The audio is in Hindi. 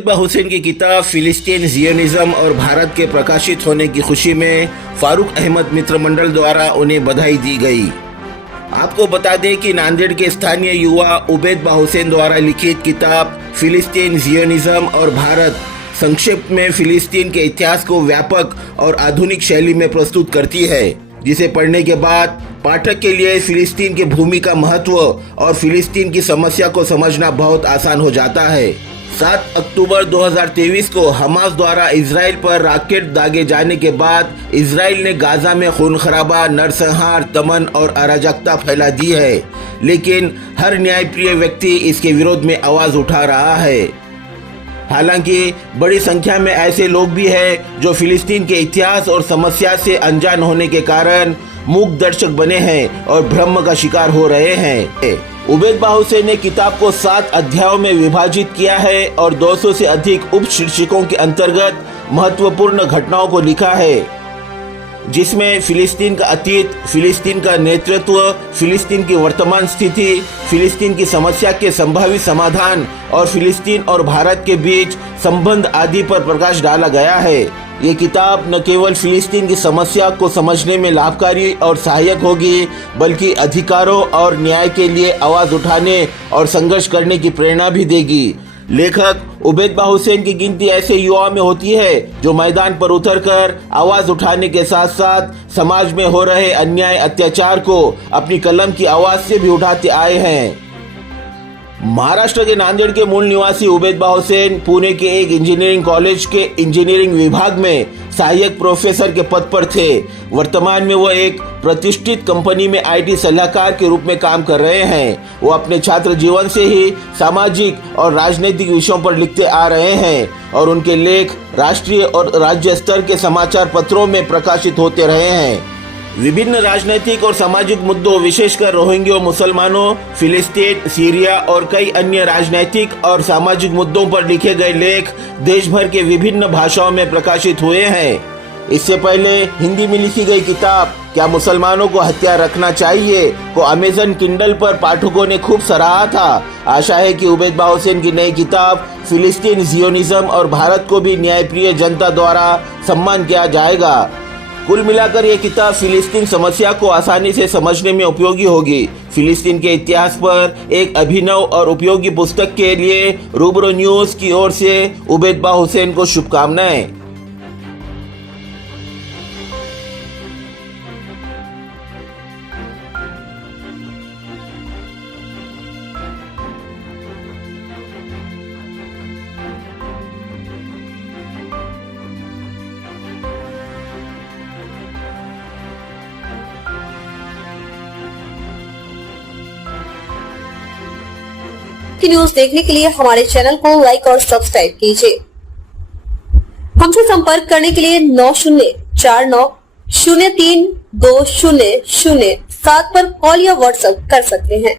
इकबाल हुसैन की किताब फिलिस्तीन जियोनिज्म और भारत के प्रकाशित होने की खुशी में फारूक अहमद मित्र मंडल द्वारा उन्हें बधाई दी गई। आपको बता दें कि नांदेड़ के स्थानीय युवा उबैद हुसैन द्वारा लिखित किताब फिलिस्तीन जियोनिज्म और भारत संक्षेप में फिलिस्तीन के इतिहास को व्यापक और आधुनिक शैली में प्रस्तुत करती है, जिसे पढ़ने के बाद पाठक के लिए फिलिस्तीन की भूमि का महत्व और फिलिस्तीन की समस्या को समझना बहुत आसान हो जाता है। 7 अक्टूबर 2023 को हमास द्वारा इजराइल पर रॉकेट दागे जाने के बाद इजराइल ने गाजा में खून खराबा, नरसंहार, दमन और अराजकता फैला दी है, लेकिन हर न्यायप्रिय व्यक्ति इसके विरोध में आवाज उठा रहा है। हालांकि बड़ी संख्या में ऐसे लोग भी हैं जो फिलिस्तीन के इतिहास और समस्या से अनजान होने के कारण मूक दर्शक बने हैं और भ्रम का शिकार हो रहे हैं। उबैद हुसैन ने किताब को 7 अध्यायों में विभाजित किया है और 200 से अधिक उप शीर्षकों के अंतर्गत महत्वपूर्ण घटनाओं को लिखा है, जिसमें फिलिस्तीन का अतीत, फिलिस्तीन का नेतृत्व, फिलिस्तीन की वर्तमान स्थिति, फिलिस्तीन की समस्या के संभावित समाधान और फिलिस्तीन और भारत के बीच संबंध आदि पर प्रकाश डाला गया है। ये किताब न केवल फिलिस्तीन की समस्या को समझने में लाभकारी और सहायक होगी, बल्कि अधिकारों और न्याय के लिए आवाज उठाने और संघर्ष करने की प्रेरणा भी देगी। लेखक उबैद हुसैन की गिनती ऐसे युवाओं में होती है जो मैदान पर उतरकर आवाज उठाने के साथ साथ समाज में हो रहे अन्याय, अत्याचार को अपनी कलम की आवाज से भी उठाते आए हैं। महाराष्ट्र के नांदेड़ के मूल निवासी उबैद हुसैन पुणे के एक इंजीनियरिंग कॉलेज के इंजीनियरिंग विभाग में सहायक प्रोफेसर के पद पर थे। वर्तमान में वो एक प्रतिष्ठित कंपनी में IT सलाहकार के रूप में काम कर रहे हैं। वो अपने छात्र जीवन से ही सामाजिक और राजनीतिक विषयों पर लिखते आ रहे हैं और उनके लेख राष्ट्रीय और राज्य स्तर के समाचार पत्रों में प्रकाशित होते रहे हैं। विभिन्न राजनीतिक और सामाजिक मुद्दों, विशेषकर रोहिंग्या मुसलमानों, फिलिस्तीन, सीरिया और कई अन्य राजनीतिक और सामाजिक मुद्दों पर लिखे गए लेख देश भर के विभिन्न भाषाओं में प्रकाशित हुए हैं। इससे पहले हिंदी में लिखी गई किताब क्या मुसलमानों को हथियार रखना चाहिए को अमेजन किंडल पर पाठकों ने खूब सराहा था। आशा है कि उबैद हुसैन की नई किताब फिलिस्तीन जियोनिज्म और भारत को भी न्यायप्रिय जनता द्वारा सम्मान किया जाएगा। कुल मिलाकर यह किताब फिलिस्तीन समस्या को आसानी से समझने में उपयोगी होगी। फिलिस्तीन के इतिहास पर एक अभिनव और उपयोगी पुस्तक के लिए रूबरू न्यूज की ओर से उबैद हुसैन को शुभकामनाएं। की न्यूज देखने के लिए हमारे चैनल को लाइक और सब्सक्राइब कीजिए। हमसे संपर्क करने के लिए 9049032007 पर कॉल या व्हाट्सएप कर सकते हैं।